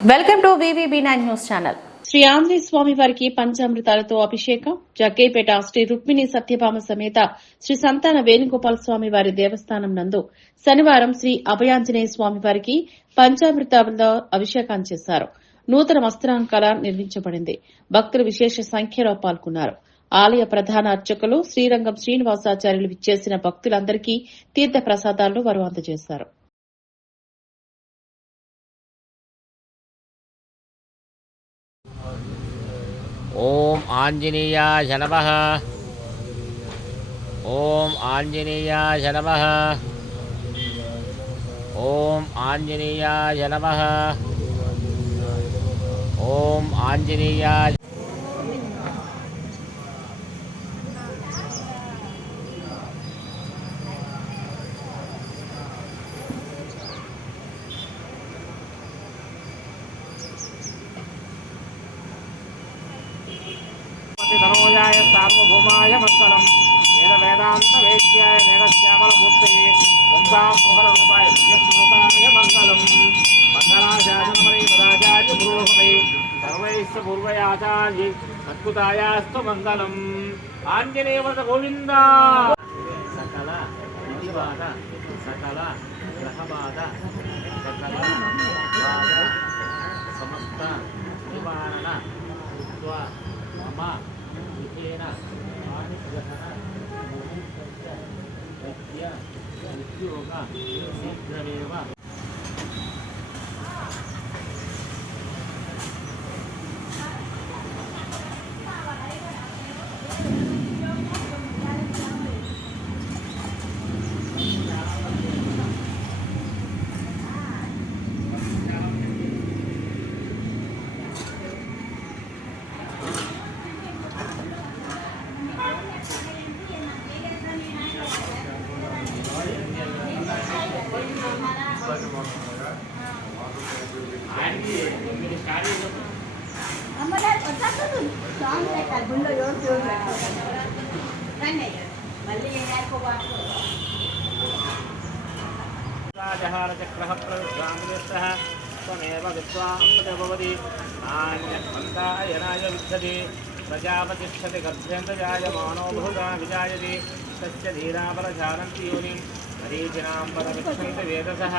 Welcome to VVB9 news channel. Shri Anjaneya Swamy వారికి పంచామృతాలతో అభిషేకం. జగ్గైపేట శ్రీ రుక్మిణి సత్యభామ సమేత శ్రీ సంతాన వేణుగోపాల స్వామి వారి దేవస్థానం నందు శనివారం శ్రీ అభయాంజనేయ స్వామి వారికి పంచామృతాలతో అభిషేకం చేశారు. నూతన వస్త్రాలంకార నిర్మించబడింది. భక్తులు విశేష సంఖ్యలో పాల్గొన్నారు. ఆలయ ప్రధాన అర్చకులు శ్రీరంగం శ్రీనివాసాచార్యులు విచ్చేసిన భక్తులందరికీ తీర్థ ప్రసాదాలను వారు అందజేశారు. ओम आंजनेयाय नमः। ओम आंजनेयाय नमः। ओम आंजनेयाय नमः। ओम आंजनेयाय धनोजाय सार्वभौमाय मंगलम वेद वेदांत वेद्याय मेघश्यामल मूर्तये ओंकामोहररूपाय विष्णुताय मंगलम मंगलाचार्य पदाचार्य गुरुभवे सर्वैश्च पूर्वयाचार्य अद्भुतायास्तु मंगलम आंजनेय वरद गोविंद सकल विधिवाद सकल ग्रहवाद सकल वाद समस्त निवारण मम विधेन उद्योग शीघ्रमेव जहार चक्रः प्रविश्वामित्रः त्वमेव विश्वामृतभवति नान्यत्पन्थायनाय विद्यते प्रजापतिष्ठति गर्भेन्द्रजायमानो बहुधा विजायते तस्य धीरापरजानन्ति योनिं मरीचिनां पदमिच्छन्ति वेदसः